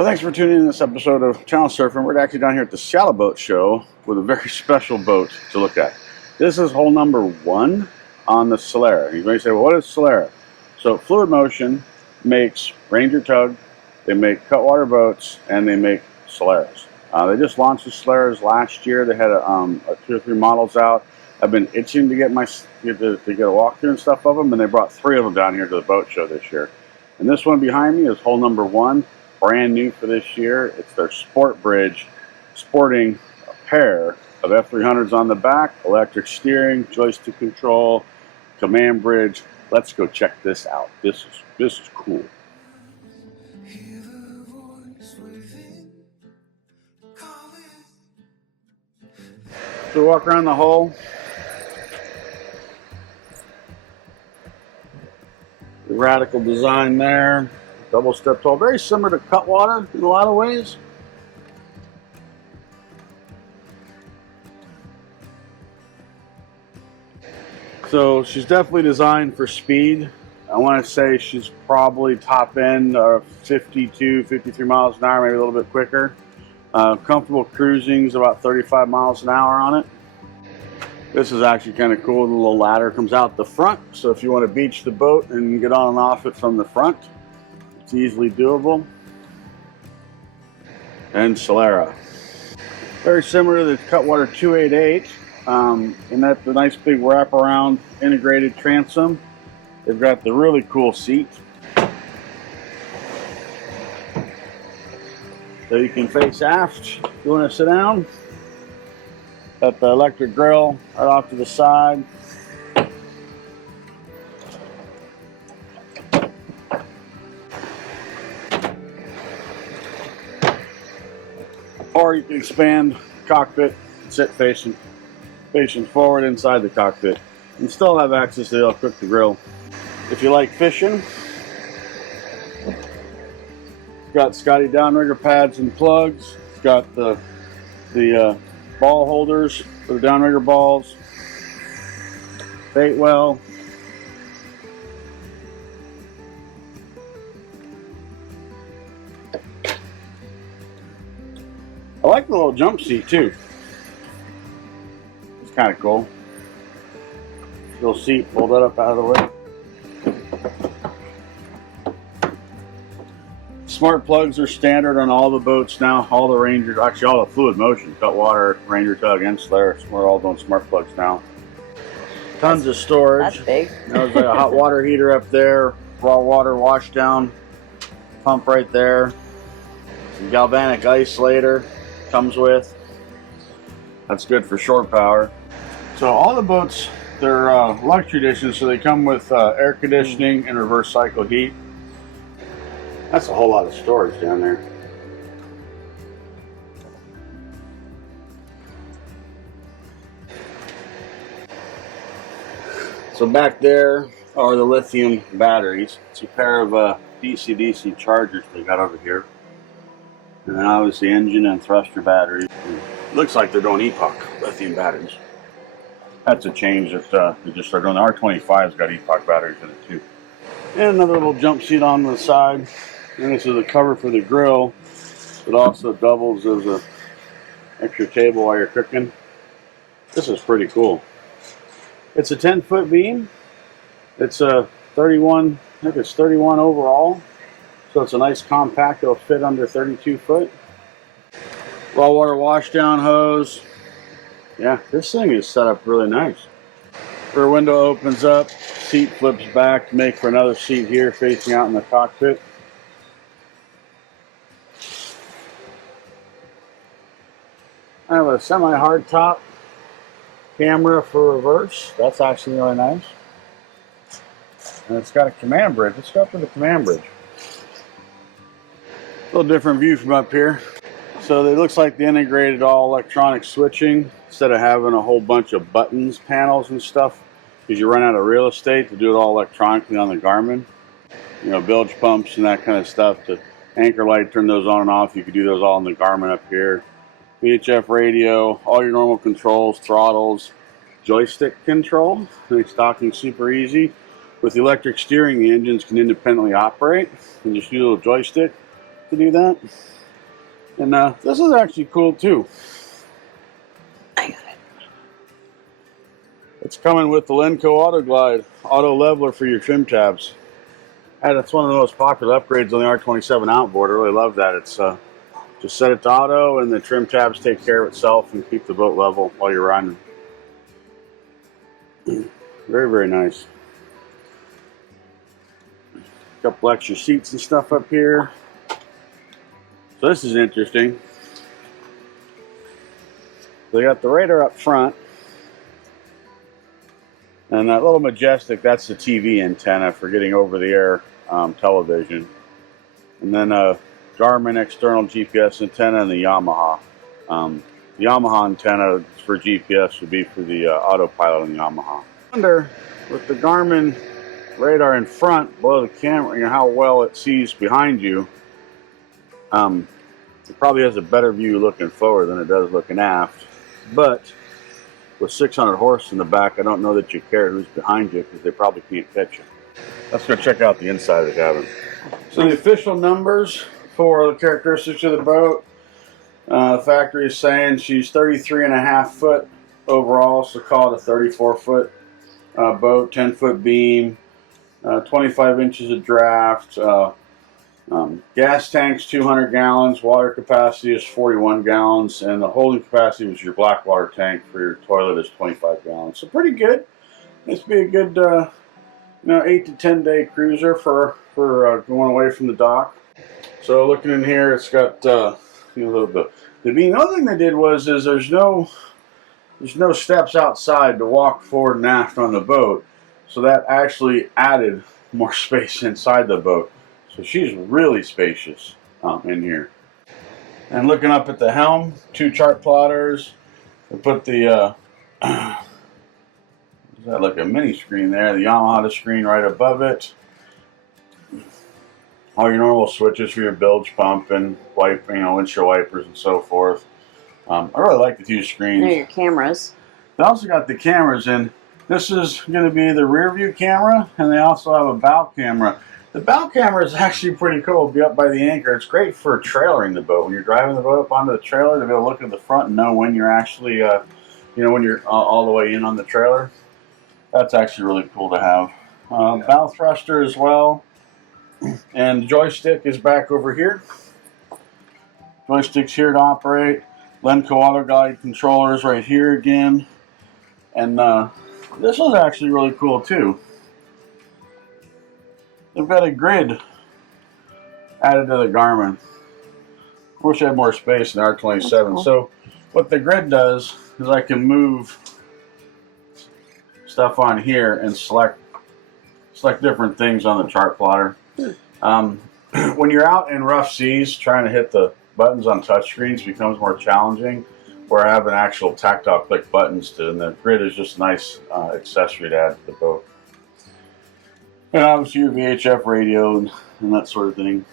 So thanks for tuning in to this episode of Channel Surfing. We're actually down here at the Sailboat Show with a very special boat to look at. This is hole number 1 on the Solara. You may say, well, what is Solara? So Fluid Motion makes Ranger Tug, they make cutwater boats, and they make Solaras. They just launched the Solaras last year. They had 2 or 3 models out. I've been itching to get to get a walkthrough and stuff of them, and they brought 3 of them down here to the boat show this year. And this one behind me is hole number 1, brand new for this year. It's their sport bridge, sporting a pair of F300s on the back, electric steering, joystick control, command bridge. Let's go check this out. This is cool. So we walk around the hull. The radical design there, double step hull, very similar to cutwater in a lot of ways. So she's definitely designed for speed. I want to say she's probably top end of 52, 53 miles an hour, maybe a little bit quicker. Comfortable cruising is about 35 miles an hour on it. This is actually kind of cool. The little ladder comes out the front, so if you want to beach the boat and get on and off it from the front, it's easily doable. And Solara. Very similar to the Cutwater 288, in that the nice big wraparound integrated transom. They've got the really cool seat. So you can face aft if you want to sit down. Got the electric grill right off to the side. Or you can expand the cockpit, sit facing forward inside the cockpit, and still have access to the grill. If you like fishing, got Scotty downrigger pads and plugs. It's got the ball holders for the downrigger balls, bait well. I like the little jump seat too. It's kind of cool. Little seat, pull that up out of the way. Smart plugs are standard on all the boats now. All the Rangers, actually all the Fluid Motion, Cutwater, Ranger Tug, and Solaris, we're all doing smart plugs now. Tons of storage. That's big. There's like a hot water heater up there, raw water wash down pump right there. Some galvanic ice later comes with. That's good for shore power. So all the boats, they're luxury editions, so they come with air conditioning and reverse cycle heat. That's a whole lot of storage down there. So back there are the lithium batteries. It's a pair of DC-DC chargers they got over here. And then obviously engine and thruster batteries. It looks like they're doing epoch lithium batteries. That's a change that they just started doing. The R25's got epoch batteries in it too. And another little jump seat on the side. And this is a cover for the grill. It also doubles as an extra table while you're cooking. This is pretty cool. It's a 10-foot beam. It's a 31, I think it's 31 overall. So it's a nice compact. It'll fit under 32 foot. Raw water wash down hose. Yeah, this thing is set up really nice. Rear window opens up. Seat flips back to make for another seat here facing out in the cockpit. I have a semi-hard top camera for reverse. That's actually really nice. And it's got a command bridge. Let's go up to the command bridge. A little different view from up here. So it looks like they integrated all electronic switching instead of having a whole bunch of buttons, panels, and stuff. Because you run out of real estate to do it all electronically on the Garmin. You know, bilge pumps and that kind of stuff. To anchor light, turn those on and off. You could do those all on the Garmin up here. VHF radio, all your normal controls, throttles, joystick control. Makes docking super easy. With the electric steering, the engines can independently operate. And just use a little joystick. to do that. And this is actually cool too. I got it. It's coming with the 𝗙𝗘𝗦𝗢𝗘𝗘 auto leveler for your trim tabs. And it's one of the most popular upgrades on the R27 outboard. I really love that. It's just set it to auto, and the trim tabs take care of itself and keep the boat level while you're riding. Very, very nice. Couple extra seats and stuff up here. So this is interesting. They got the radar up front. And that little Majestic, that's the TV antenna for getting over-the-air television. And then a Garmin external GPS antenna and the Yamaha. The Yamaha antenna for GPS would be for the autopilot on the Yamaha. I wonder, with the Garmin radar in front, below the camera, you know, how well it sees behind you. It probably has a better view looking forward than it does looking aft. But with 600 horse in the back, I don't know that you care who's behind you because they probably can't catch you. Let's go check out the inside of the cabin. So the official numbers for the characteristics of the boat, the factory is saying she's 33.5 foot overall, so call it a 34-foot boat, 10-foot beam, 25 inches of draft. Gas tank's 200 gallons, water capacity is 41 gallons, and the holding capacity was your black water tank for your toilet is 25 gallons. So pretty good. This would be a good, 8 to 10 day cruiser for going away from the dock. So looking in here, it's got the beam. The other thing they did was there's no steps outside to walk forward and aft on the boat, so that actually added more space inside the boat. So she's really spacious in here. And looking up at the helm, 2 chart plotters. We put the is that like a mini screen there? The Yamaha screen right above it. All your normal switches for your bilge pump and windshield wipers and so forth. I really like the 2 screens. There are your cameras. They also got the cameras in. This is going to be the rear view camera, and they also have a bow camera. The bow camera is actually pretty cool. It'll be up by the anchor. It's great for trailering the boat. When you're driving the boat up onto the trailer, to be able to look at the front and know when you're actually, when you're all the way in on the trailer. That's actually really cool to have. Bow thruster as well. And the joystick is back over here. Joystick's here to operate. 𝗙𝗘𝗦𝗢𝗘𝗘 controllers right here again. And this was actually really cool too. They've got a grid added to the Garmin. I wish I had more space in the R27. Cool. So what the grid does is I can move stuff on here and select different things on the chart plotter. When you're out in rough seas, trying to hit the buttons on touchscreens becomes more challenging, where I have an actual tactile click buttons to, and the grid is just a nice accessory to add to the boat. And obviously your VHF radio and that sort of thing.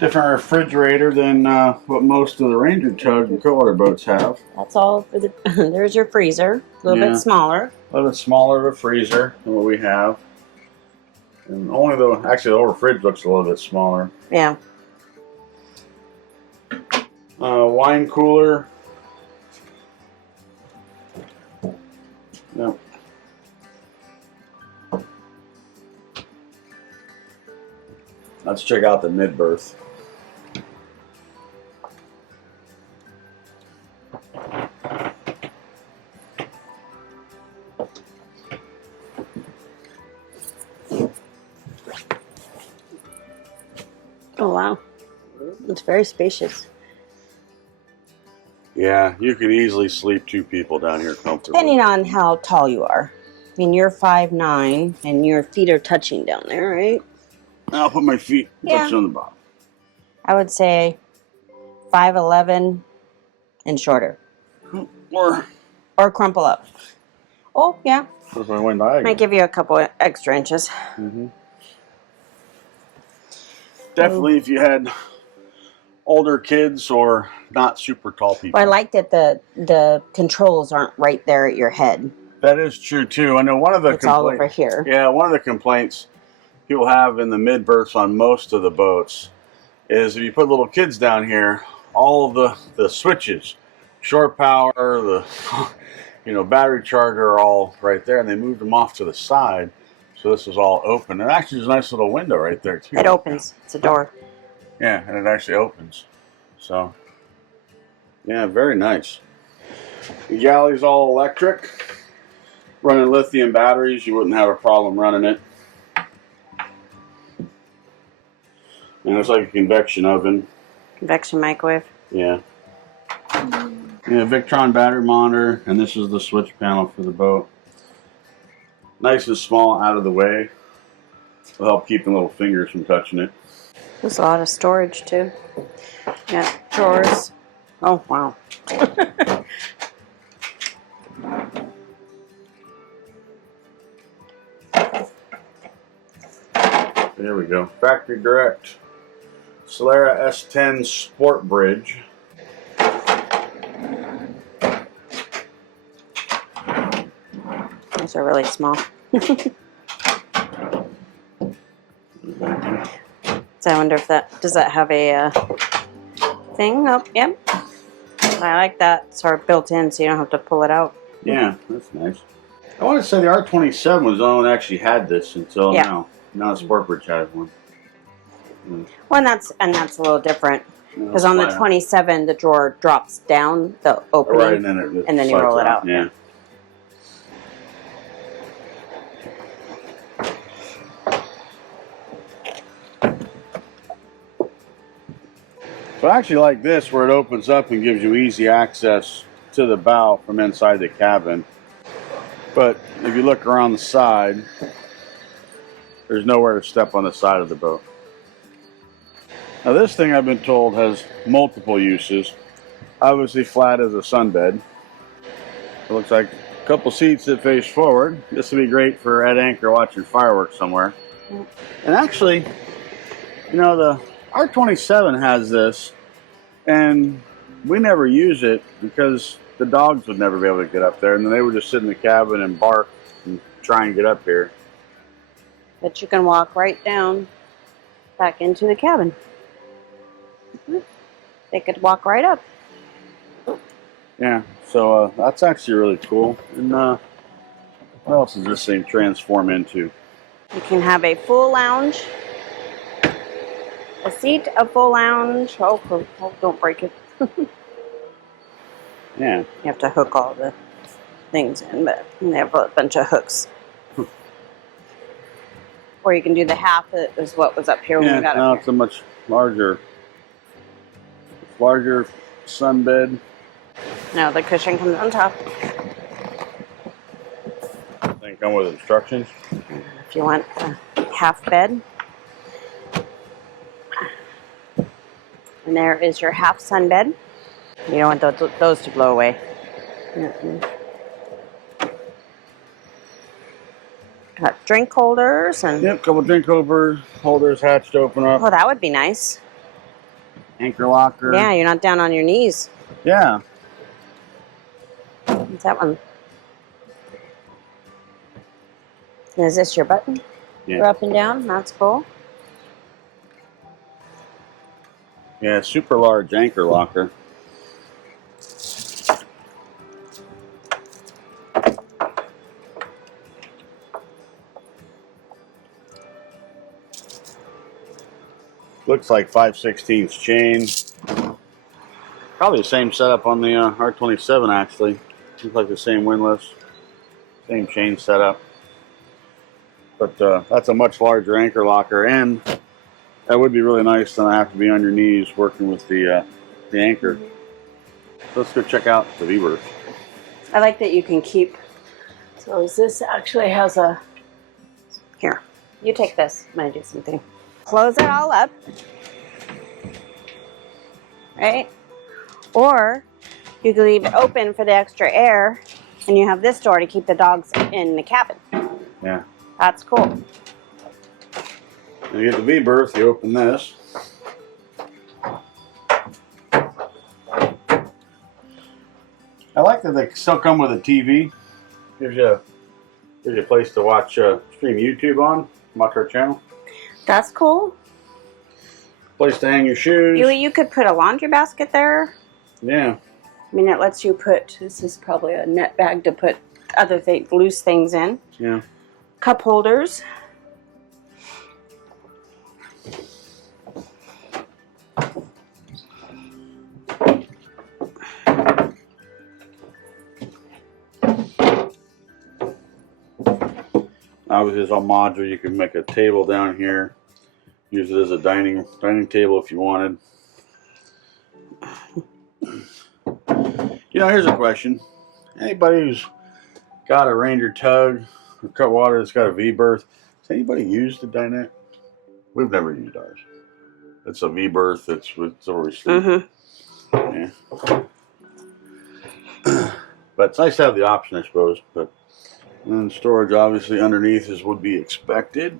Different refrigerator than what most of the Ranger tugs and cold boats have. That's all for the. There's your freezer, a little bit smaller. A little bit smaller of a freezer than what we have. And only actually the over fridge looks a little bit smaller. Yeah. Wine cooler. Yep. Let's check out the mid-berth. Oh wow, it's very spacious. Yeah, you can easily sleep 2 people down here comfortably. Depending on how tall you are. I mean, you're 5'9", and your feet are touching down there, right? I'll put my feet touching on the bottom. I would say 5'11" and shorter. Or crumple up. Oh, yeah. Might give you a couple extra inches. Mm-hmm. Definitely if you had older kids or not super tall people. Well, I like that the controls aren't right there at your head. That is true too. I know one of the it's all over here. Yeah, one of the complaints people have in the mid berths on most of the boats is if you put little kids down here, all of the switches, shore power, the battery charger are all right there, and they moved them off to the side, so this is all open. And actually, there's a nice little window right there too. It opens. It's a door. Yeah, and it actually opens. So, yeah, very nice. The galley's all electric, running lithium batteries. You wouldn't have a problem running it. And it's like a convection oven. Convection microwave. Yeah. Yeah, Victron battery monitor, and this is the switch panel for the boat. Nice and small, out of the way. Will help keep the little fingers from touching it. There's a lot of storage too. Yeah, drawers. Oh wow. There we go. Factory direct. Solara S-310 Sport Bridge. Those are really small. So I wonder if does that have a thing? Oh, yep. I like that. It's sort of built in, so you don't have to pull it out. Yeah, that's nice. I want to say the R27 was the only one that actually had this until now. Now the Sport Bridge has one. Well, and that's a little different because on the 27, the drawer drops down the opening, right, and then you roll it out. Yeah. So I actually like this, where it opens up and gives you easy access to the bow from inside the cabin. But if you look around the side, there's nowhere to step on the side of the boat. Now this thing, I've been told, has multiple uses. Obviously flat as a sunbed. It looks like a couple seats that face forward. This would be great for at anchor watching fireworks somewhere. And actually, the R27 has this, and we never use it because the dogs would never be able to get up there, and then they would just sit in the cabin and bark and try and get up here. But you can walk right down back into the cabin. They could walk right up. Yeah, so that's actually really cool. And what else does this thing transform into? You can have a full lounge. A seat, a full lounge. Oh, don't break it. Yeah. You have to hook all the things in, but they have a bunch of hooks. Or you can do the half that is what was up here when we got up here. It's a much larger sunbed. No, the cushion comes on top. They come with instructions. If you want a half bed. And there is your half sunbed. You don't want those to blow away. Got drink holders and yep, couple drink holders hatched open up. Oh, that would be nice. Anchor locker. Yeah, you're not down on your knees. Yeah. What's that one? And is this your button? Yeah. You're up and down. That's cool. Yeah, super large anchor locker. Looks like 5/16 chain. Probably the same setup on the R27 actually. Looks like the same windlass, same chain setup. But that's a much larger anchor locker, and that would be really nice to not have to be on your knees working with the anchor. So let's go check out the V-berth. I like that you can keep. So this actually has a. Here, you take this. I'm gonna do something. Close it all up, right? Or you can leave it open for the extra air, and you have this door to keep the dogs in the cabin. Yeah. That's cool. When you get the V-berth, you open this. I like that they still come with a TV. Gives you a place to watch stream YouTube on, watch our channel. That's cool. place to hang your shoes. You could put a laundry basket there. Yeah. I mean, it lets you put, this is probably a net bag to put other loose things in. Yeah. Cup holders. Obviously, it's all modular. You can make a table down here. Use it as a dining table if you wanted. You know, here's a question. Anybody who's got a Ranger tug or cutwater that's got a V-berth, has anybody used the dinette? We've never used ours. It's a V-berth. It's where we sleep. Yeah. But it's nice to have the option, I suppose. But then storage, obviously, underneath is would be expected.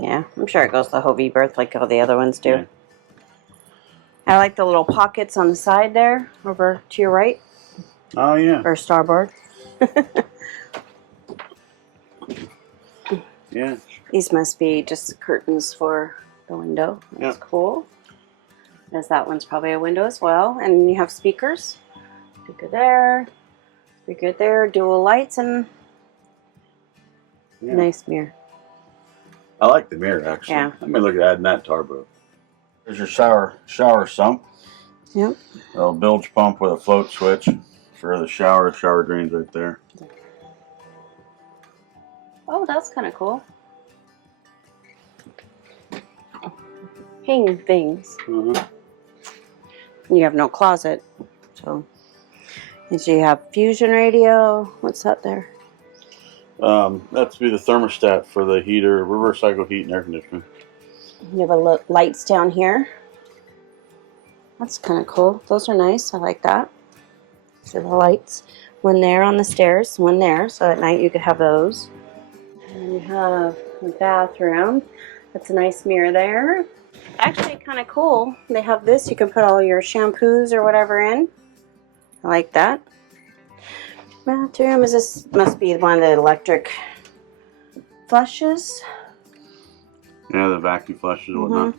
Yeah, I'm sure it goes the whole V-berth like all the other ones do. Yeah. I like the little pockets on the side there, over to your right. Oh, yeah. Or starboard. Yeah. These must be just curtains for the window. That's cool. Because that one's probably a window as well. And you have speakers. Speaker there. Speaker there. Dual lights and nice mirror. I like the mirror, actually. Yeah. I may look at adding that to our boat. There's your shower sump. Yep. A little bilge pump with a float switch for the shower drains right there. Oh, that's kind of cool. Hang things. You have no closet, so. And so you have fusion radio. What's that there? That's be the thermostat for the heater, reverse cycle heat and air conditioning. You have lights down here. That's kind of cool. Those are nice. I like that. So the lights. One there on the stairs, one there. So at night you could have those. And you have the bathroom. That's a nice mirror there. Actually kind of cool. They have this. You can put all your shampoos or whatever in. I like that. Bathroom is this, must be one of the electric flushes. Yeah, the vacuum flushes and whatnot.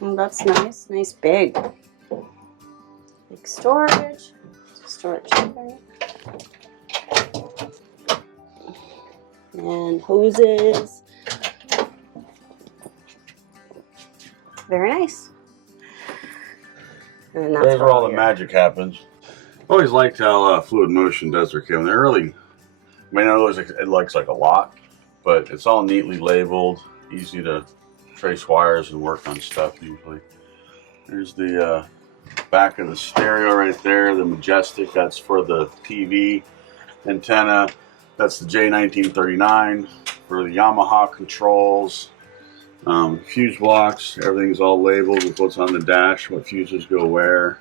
Oh, that's nice. Nice big storage. Storage there. And hoses. Very nice. And that's where all the magic happens. I always liked how Fluid Motion does their camera. They're really, I mean, it looks like a lot, but it's all neatly labeled, easy to trace wires and work on stuff usually. There's the back of the stereo right there, the Majestic, that's for the TV antenna. That's the J1939 for the Yamaha controls. Fuse blocks, everything's all labeled with what's on the dash, what fuses go where.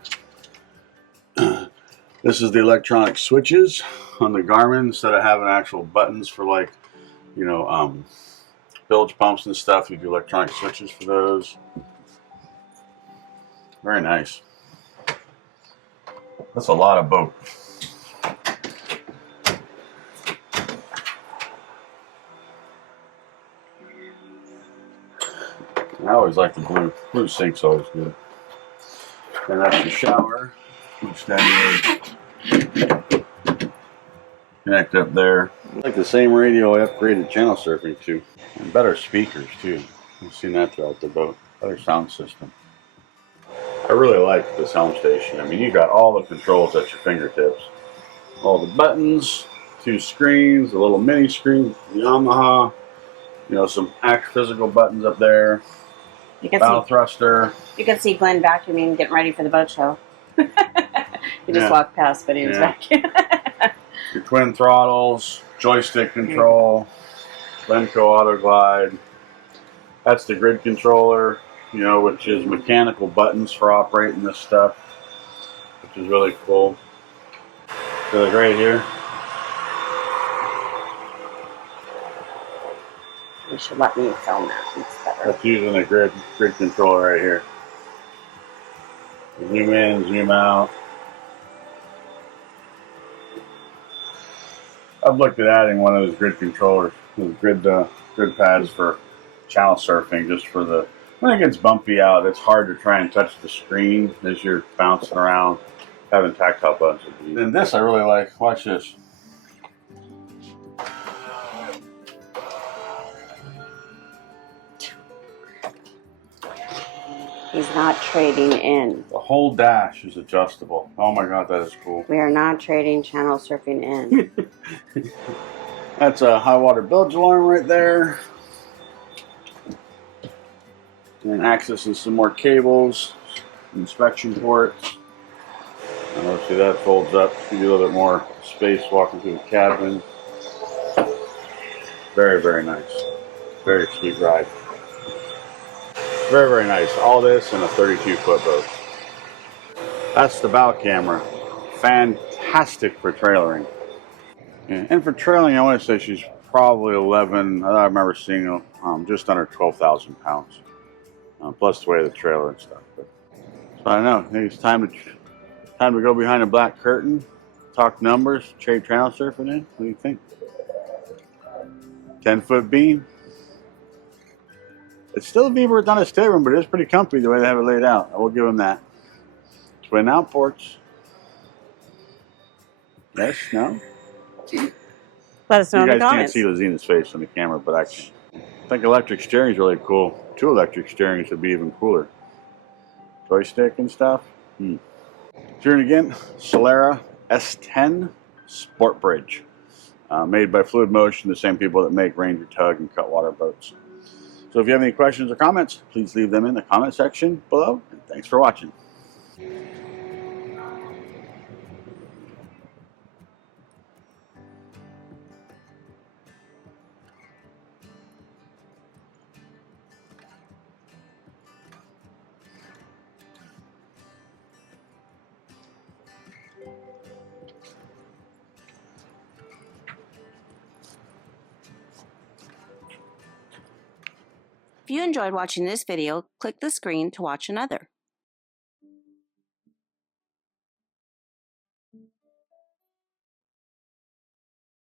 This is the electronic switches on the Garmin. Instead of having actual buttons for, like, you know, bilge pumps and stuff, you do electronic switches for those. Very nice. That's a lot of boat. I always like the blue sink's always good. And that's the shower, which then you connect up there. I like the same radio I upgraded channel surfing to. And better speakers too. You've seen that throughout the boat. Better sound system. I really like this helm station. I mean, you got all the controls at your fingertips. All the buttons, 2 screens, a little mini screen, Yamaha, you know, some physical buttons up there. You can bow thruster. You can see Glenn vacuuming, getting ready for the boat show. He just walked past, but he was vacuuming. Your twin throttles, joystick control, Lenco Auto Glide. That's the grid controller, you know, which is mechanical buttons for operating this stuff, which is really cool. So like right here. You should let me film that. It's better. That's using a grid controller right here. Zoom in, zoom out. I've looked at adding one of those grid controllers, those grid pads for channel surfing, just for the, when it gets bumpy out, it's hard to try and touch the screen as you're bouncing around. Having tactile buttons would be. And this I really like. Watch this. He's not trading in. The whole dash is adjustable. Oh my god, that is cool. We are not trading channel surfing in. That's a high water bilge alarm right there. And accessing some more cables, inspection ports. And see that folds up, give you a little bit more space walking through the cabin. Very, very nice. Very sweet ride. Very, very nice. All this in a 32-foot boat. That's the bow camera. Fantastic for trailering. Yeah. And for trailing, I want to say she's probably 11. I remember seeing just under 12,000 pounds. Plus the weight of the trailer and stuff. But, so I don't know. I think it's time to go behind a black curtain, talk numbers, trade channel surfing in. What do you think? 10-foot beam. It's still a V-berth on a stateroom, but it is pretty comfy the way they have it laid out. I will give them that. Twin outboards. Yes, no? Let us know in the comments. You guys can't see Lazina's face on the camera, but I can. I think electric steering is really cool. 2 electric steerings would be even cooler. Joystick and stuff. Here again, Solara S-310 Sport Bridge. Made by Fluid Motion, the same people that make Ranger Tug and cutwater boats. So if you have any questions or comments, please leave them in the comment section below. And thanks for watching. If you enjoyed watching this video, click the screen to watch another.